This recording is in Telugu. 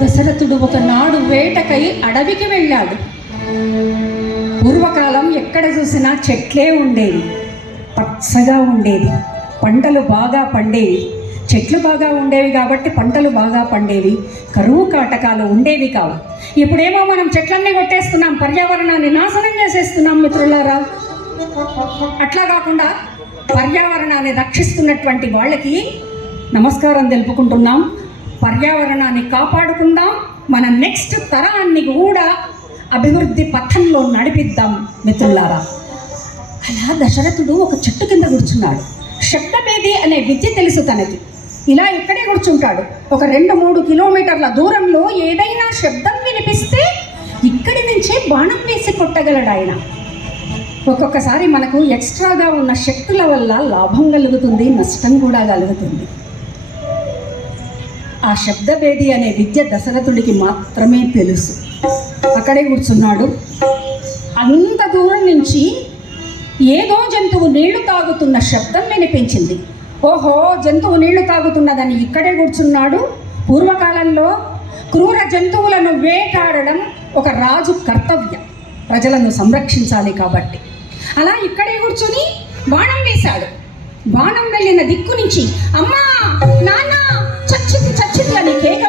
దశరథుడు ఒకనాడు వేటకై అడవికి వెళ్ళాడు. పూర్వకాలం ఎక్కడ చూసినా చెట్లే ఉండేవి, పచ్చగా ఉండేది, పంటలు బాగా పండేవి. చెట్లు బాగా ఉండేవి కాబట్టి పంటలు బాగా పండేవి, కరువు కాటకాలు ఉండేవి కావు. ఇప్పుడేమో మనం చెట్లన్నీ కొట్టేస్తున్నాం, పర్యావరణాన్ని నాశనం చేసేస్తున్నాం మిత్రులారా. అట్లా కాకుండా పర్యావరణాన్ని రక్షిస్తున్నటువంటి వాళ్ళకి నమస్కారం తెలుపుకుంటున్నాం. పర్యావరణాన్ని కాపాడుకుందాం, మన నెక్స్ట్ తరాన్ని కూడా అభివృద్ధి పథంలో నడిపిద్దాం మిత్రులారా. అలా దశరథుడు ఒక చెట్టు కింద కూర్చున్నాడు. శబ్దభేది అనే విద్య తెలుసు తనకి. ఇలా ఇక్కడే కూర్చుంటాడు. ఒక 2-3 కిలోమీటర్ల దూరంలో ఏదైనా శబ్దం వినిపిస్తే ఇక్కడి నుంచే బాణం వేసి కొట్టగలడు ఆయన. ఒక్కొక్కసారి మనకు ఎక్స్ట్రాగా ఉన్న శక్తుల వల్ల లాభం కలుగుతుంది, నష్టం కూడా కలుగుతుంది. ఆ శబ్దభేది అనే విద్య దశరథుడికి మాత్రమే తెలుసు. అక్కడే కూర్చున్నాడు. అంత దూరం నుంచి ఏదో జంతువు నీళ్లు తాగుతున్న శబ్దం వినిపించింది. ఓహో, జంతువు నీళ్లు తాగుతున్నదని ఇక్కడే కూర్చున్నాడు. పూర్వకాలంలో క్రూర జంతువులను వేటాడడం ఒక రాజు కర్తవ్యం, ప్రజలను సంరక్షించాలి కాబట్టి. అలా ఇక్కడే కూర్చుని బాణం వేశాడు. బాణం వెళ్ళిన దిక్కు నుంచి అమ్మా, నాన్న, చచ్చింది చచ్చింది అని కేక